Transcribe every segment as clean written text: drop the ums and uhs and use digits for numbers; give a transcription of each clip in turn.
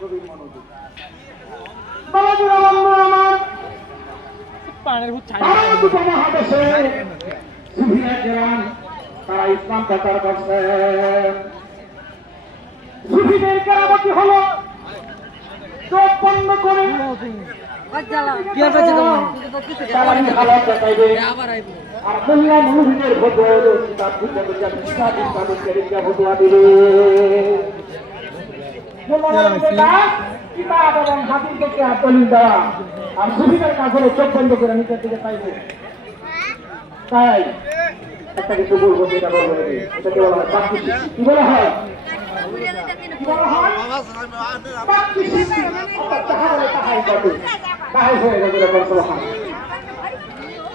গভীর মনোযোগ। বাবাজিরা বন্ধু আমার, পানের ভূত ছাড়ি মহাদেশে সুফিয়া কেরাম তারা ইসলাম প্রচার করছেন। সুফিদের কেরামতি হলো চোখ বন্ধ করে আর মহিলা মনুভীদের ফটোয়া দিবে কিতাব এবং হাতির থেকে দলিল দেওয়া। আর সুফিদের কাজ হলো চোখ বন্ধ করে নিচের দিকে চাইবে। তাই একটা কিছু বলবো, যেটা বলবো এটাকে বলা হয় বাক্যি সৃষ্টি। কি বলা হয়? কি বলা হয়? বাক্যি সৃষ্টি। অর্থাৎ যাহা বলে তাহাই ঘটে, তাহাই হয়ে গেছে। এরকম সুবহান।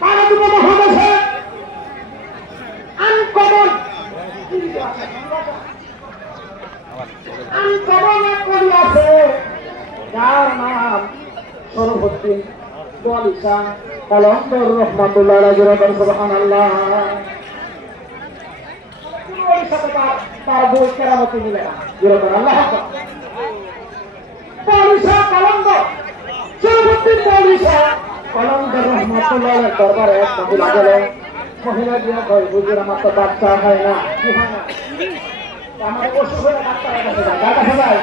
ভারতীয় মহাদেশে আনকমন এক কবি আছে, যার নাম শরফুদ্দিন দোয়ালিশা কলন্দর রহমাতুল্লাহ আলাইহি সুবহানাল্লাহ। তার বই কেরামতি মিলে না। আল্লাহ দোয়ালিশা কলন্দর শরফুদ্দিন দোয়ালিশা কলন্দর রহমাতুল্লাহ দরবারে এক মহিলা গেলেন। মহিলা দিয়ে কয়, হুজুর আমার তো বাচ্চা হয় না। কি হয় না? আমার অসুখ হয়ে ডাক্তারের কাছে যায়। কার কাছে যায়?